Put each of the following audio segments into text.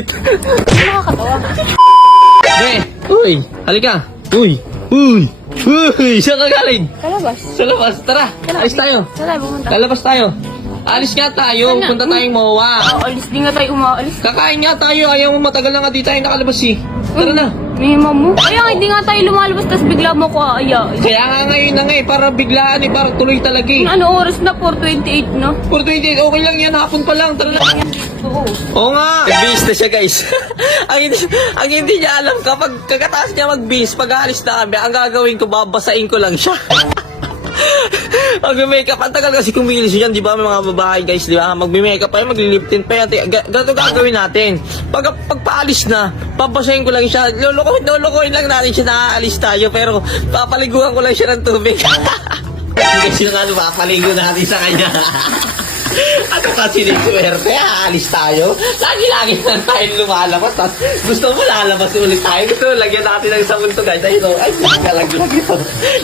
Bakit? Nakakatawa. Be, uy, halika. Uy, uy, uy, saan ka galing? Sa labas. Sa labas, tara. Alis tayo. Saan tayo pumunta? Lalabas tayo. Alis nga tayo, Sana. punta tayong MOA. Alis din nga tayo umaalis. Kakain nga tayo, ayaw mo matagal na nga di tayo nakalabas eh. Tara na. Minimum mo. Kaya hindi nga tayo lumalabas tapos bigla mo ko aaya. Kaya nga ngayon na nga eh, para biglaan eh, para tuloy talaga eh. Ano oras na? 4:28 na. 4:28, okay lang yan, hapon pa lang, tara na. Oo. Oo nga. Nag-bihis na siya guys. ang hindi niya alam, kapag kagataas niya mag-bihis, pag aalis na kami, ang gagawin ko, babasain ko lang siya. Mag-makeup, ang tagal kasi kumilis yan, di ba mga babae guys, di ba? Mag-makeup pa yan, mag-lip tint pa yan, ganito gagawin natin. Pagpaalis na, papasahin ko lang siya, lulukohin lang natin siya, naaalis tayo, pero papaliguan ko lang siya ng tubig. Kasi yung ano, papaligo natin sa kanya. Ano kasi ni swerte, aalis tayo. Lagi-lagi lang tayo lumalabas. Tapos gusto mo lalabas ulit tayo. Gusto mo lagyan natin ng sabon to guys. Ayun o, ay nalaglag ito.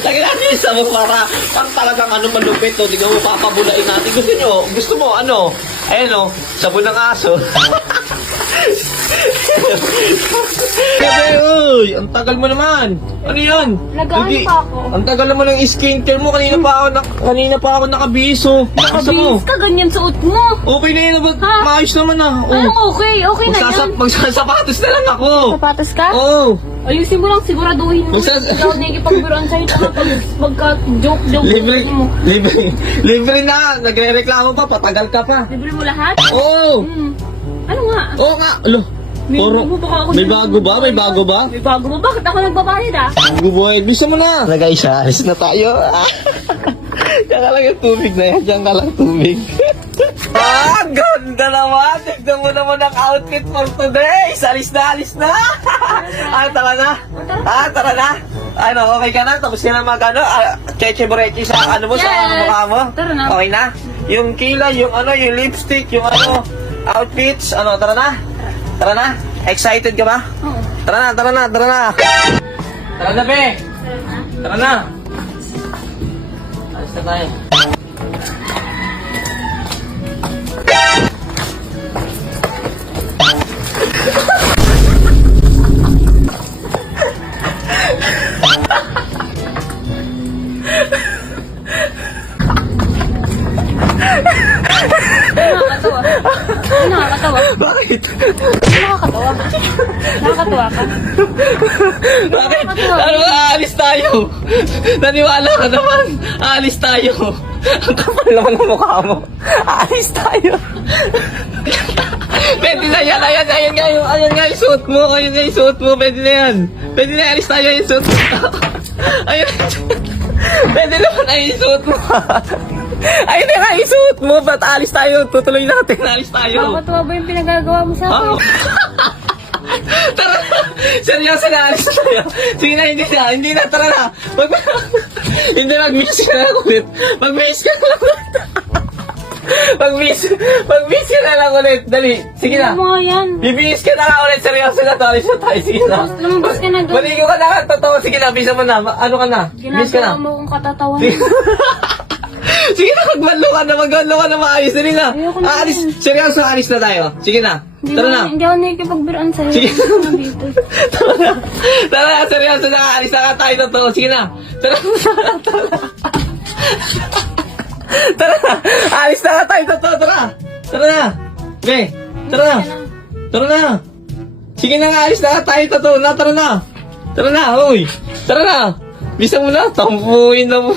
Lagyan natin yung sabon para pang talagang ano malupit o. Tignan mo, papabulain natin. Gusto mo ano? Ayun o, sabon ng aso. Gabi, uy, ang tagal mo naman. Ano yan? Nag-ano pa ako? Ang tagal naman ng skincare mo. Kanina pa ako nakabiso. Nakabihis ka, ganyan suot mo. Okay na yun, Ha? maayos naman ah. Anong okay? Okay na yan. Magsasapatos na lang ako. Sapatos ka? Oo. Ayusin mo lang, siguraduhin mo. Magsas- Hindi ako nakikipagbiruan sa'yo. Magka-joke-joke mo. Libre na. Nagre-reklamo pa, patagal ka pa. Libre mo lahat? Oo. Ano nga? Oo nga. Alo. May bago baka ako May dyan. bago ba? May bago ba? May bago ba? Bakit ako nagbabayad ah? Bago boy. Bisa mo na. Guys, alis na tayo. Diyan ka lang yung tubig na yan. Diyan ka lang tubig. Ganda naman. Tignan mo naman ang outfit for today. Alis na. Tara na. Tara na. Ano, okay ka na? Tapos ka na mag-ano? Cheche-boreche sa ano mo, sa mukha mo? Tara na. Okay na? Yung kilay, yung ano, yung lipstick, yung ano, outfits. Ano, tara na? Tara na? Excited ka ba? Oo. Tara na. Tara na, be. Tara na. Alis na tayo. Nakakatawa. Nakakatawa. Bakit? Nakakatawa. Nakakatawa ka. Bakit? Ano, aalis tayo. Naniwala ka naman. Aalis tayo. Ang kapal naman ng mukha mo. Aalis tayo. Pwede na yan. Ayan nga yung suot mo. Pwede na yan. Alis tayo yung suot mo. Ayan. Pwede naman yung suot mo. Ayun na nga yung suot mo. Ba't alis tayo? Tutuloy natin. Alis tayo. Nakakatawa ba yung pinagagawa mo sa akin? Tara na! Seryoso na, alis na tayo. Sige na, hindi na, tara na. Hindi, mag-miss ka na lang ulit. Mag-miss ka na lang ulit. Mag-miss ka na lang ulit. Dali, sige na. Ano mo yan? Bibihis ka na lang ulit. Seryoso na to, alis na tayo. Sige na. Lumabas ka na doon. Maligo ka na, totoo. Sige na, bisa mo na. Ano ka na? Miss ka Ginagawa na. mo kung katatawan. Sige na, magwalo ka na maayos. Dali na. Ayoko na Alis, yan. seryoso, alis na tayo. Sige na. Tara na. Hindi ako nakikipagbiruan sa'yo. Sige. Ano dito? Tara na, seryoso na. Alis na ka tayo totoo. Sige na. Tara na. Alis na ka tayo totoo. Tara na. Be, tara na. Sige na nga, alis na ka tayo totoo. Tara na, uy. Tara na. Bisa mo na, tampuin na mo.